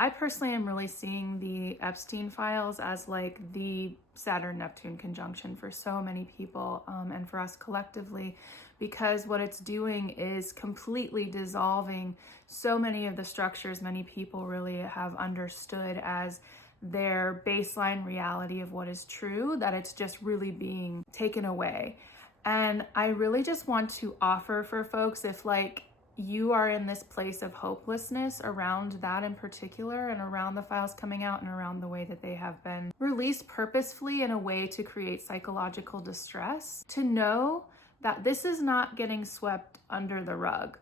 I personally am really seeing the Epstein files as like the Saturn Neptune conjunction for so many people, and for us collectively, because what it's doing is completely dissolving so many of the structures many people really have understood as their baseline reality of what is true, that it's just really being taken away. And I really just want to offer for folks, if like you are in this place of hopelessness around that in particular, and around the files coming out, and around the way that they have been released purposefully in a way to create psychological distress, to know that this is not getting swept under the rug.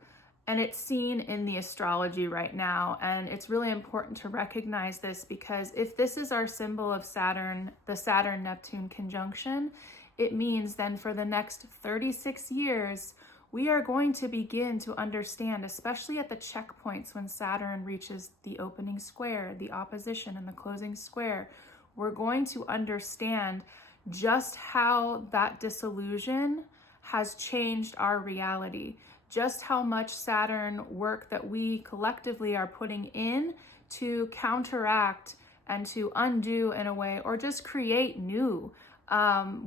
And it's seen in the astrology right now. And it's really important to recognize this, because if this is our symbol of Saturn, the Saturn Neptune conjunction, it means then for the next 36 years, we are going to begin to understand, especially at the checkpoints when Saturn reaches the opening square, the opposition, and the closing square, we're going to understand just how that disillusion has changed our reality, just how much Saturn work that we collectively are putting in to counteract and to undo in a way, or just create new,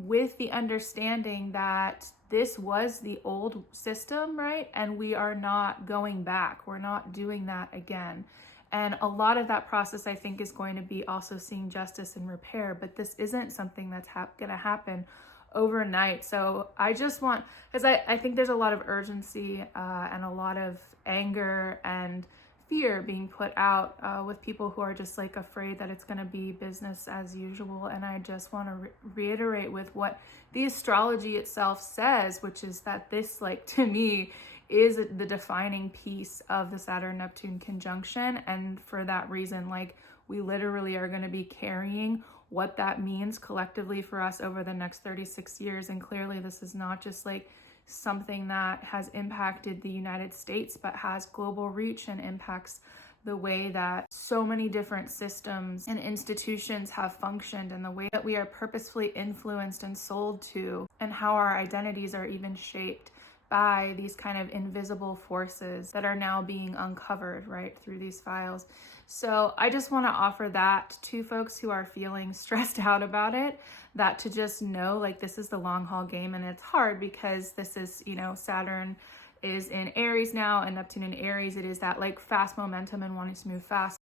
with the understanding that this was the old system, right? And we are not going back. We're not doing that again. And a lot of that process, I think, is going to be also seeing justice and repair, but this isn't something that's going to happen overnight. So I just want, because I think there's a lot of urgency and a lot of anger and fear being put out with people who are just like afraid that it's going to be business as usual. And I just want to reiterate with what the astrology itself says, which is that this, like, to me, is the defining piece of the Saturn Neptune conjunction. And for that reason, like, we literally are going to be carrying what that means collectively for us over the next 36 years. And clearly this is not just like something that has impacted the United States, but has global reach and impacts the way that so many different systems and institutions have functioned, and the way that we are purposefully influenced and sold to, and how our identities are even shaped by these kind of invisible forces that are now being uncovered, right, through these files. So I just want to offer that to folks who are feeling stressed out about it, that to just know, like, this is the long haul game, and it's hard because this is, you know, Saturn is in Aries now, and Neptune in Aries. It is that like fast momentum and wanting to move fast.